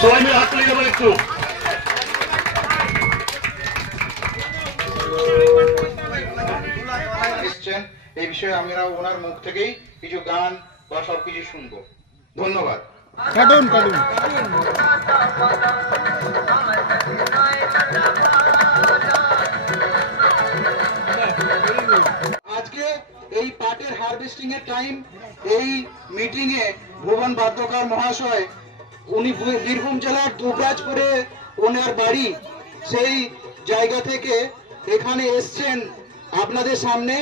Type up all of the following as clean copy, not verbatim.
সবাই মিলে হাত তুলে দেবেন একটু। এই বিষয়ে আমরা ওনার মুখ থেকেই কিছু গান বা সবকিছু শুনবো। ধন্যবাদ। কাটুন কাটুন। আজকে এই পাটের হারভেস্টিং এর টাইম, এই মিটিং এ ভুবন বাদ্যকার মহাশয়, উনি বীরভূম জেলার দুবরাজপুরে ওনার বাড়ি, সেই জায়গা থেকে এখানে এসছেন আপনাদের সামনে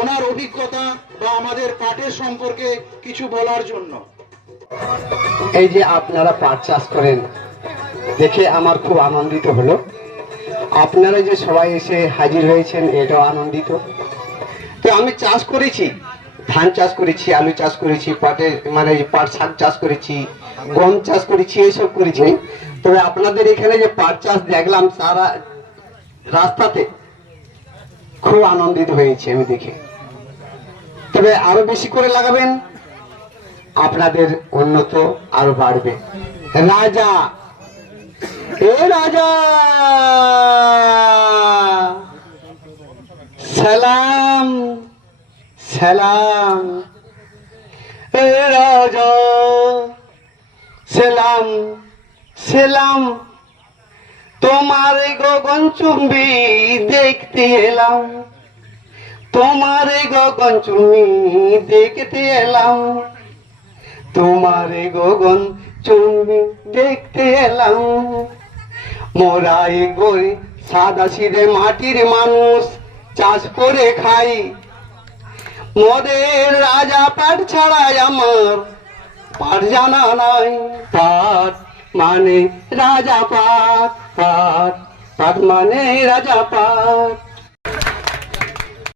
ওনার অভিজ্ঞতা বা আমাদের পাটের সম্পর্কে কিছু বলার জন্য। এই যে আপনারা পাট চাষ করেন দেখে আমার খুব আনন্দিত হলো। আপনারা যে সবাই এসে হাজির হয়েছেন এটাও আনন্দিত। তো আমি চাষ করেছি, ধান চাষ করেছি, আলু চাষ করেছি, পাটের মানে পাট শাক চাষ করেছি, গম চাষ করেছি, এইসব করেছি। তবে আপনাদের এখানে যে পাট চাষ দেখলাম সারা রাস্তাতে, খুব আনন্দিত হয়েছে আমি দেখে। তবে আরো বেশি করে লাগাবেন, আপনাদের উন্নত আরো বাড়বে। রাজা, এ রাজা সালাম সালাম, এ রাজা সালাম সালাম, তোমার গগন চুম্বি দেখতে এলাম, তোমার গগন চুম্বি দেখতে এলাম, তোমার গগন চুম্বি দেখতে এলাম। মোরা গরি সাদা সিধে মাটির মানুষ চাষ করে খাই, মোদের রাজা পাট ছাড়াই আমার পাট জানা নাই। পাট মানে রাজা পাট, পাট পাট মানে রাজা পাট।